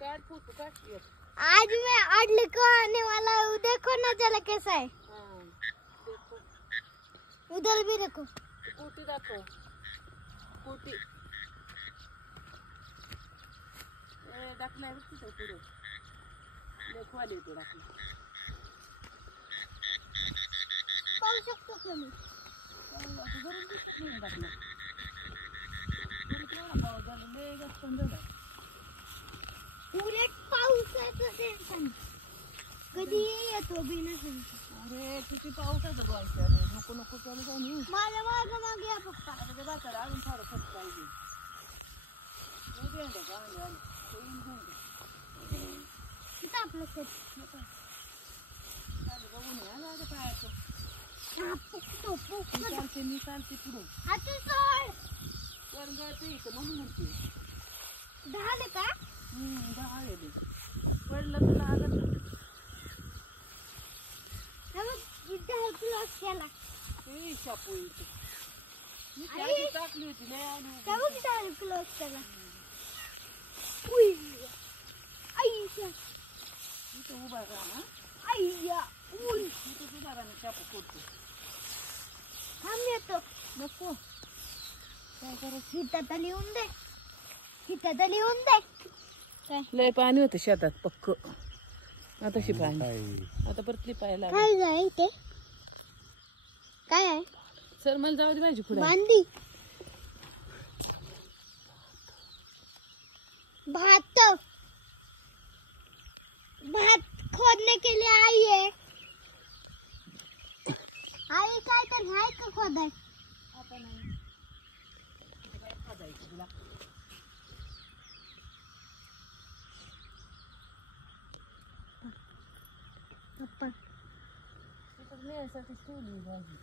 काट फोटो काट एक. आज मैं आज लिखो आने वाला हूँ, देखो ना जरा कैसा है। हाँ, देखो. उधर भी देखो। कुटी दाखव. कुटी. दाखलाय बघ तिथं पुढे. लेखवाले तो दाखला. पाहू शकतो का मी? आता जरूर दिसत नाही दाखला. जरूर केवढा पाऊस झाला, लय जास्त पण झाला. उलट पावसाचं टेन्शन कधी येतो बिना सांगता. अरे किती पावसाचं बोलते. अरे नको नको चालू जाऊ नये. माझ्या मागं मागे या पप्पा. आता ते बाचाला अजून थोडं खत पाहिजे. नाही भेंड्या का आले आले. होईल भेंड्या. तिथं आपलं शेत. चालू बघून या ना आता पायाचं. टोपू मी चालते पुढं. हाती सोड. वर गळतं इथं म्हणून म्हणते. झालं का? दहा पडलं तर लागत. इथं क्लोज केला. ए शापू इथं. मी आई. त्याची टाकली होती लय आली. इथं क्लोज केला. उई आईया इथं उभा राहा ना. आईया उई इथं उभा राहा शापू करतो. थांब येतो. नको काय करत हिथं लिहून दे. हिथं लिहून दे. काय लय पाणी होतं शेतात पक्क. आता पाणी आता परत पाहायला काय जाय इथे? काय आहे? सर मला जाऊ दे माझी पुढे. बांधी भात भात खोदने के लिए आई है. आई काय तर आहे का खोदाय? आता नाही. काय खोदायचं तुला? पप्पा नेण्यासाठी ठेवली भाजी.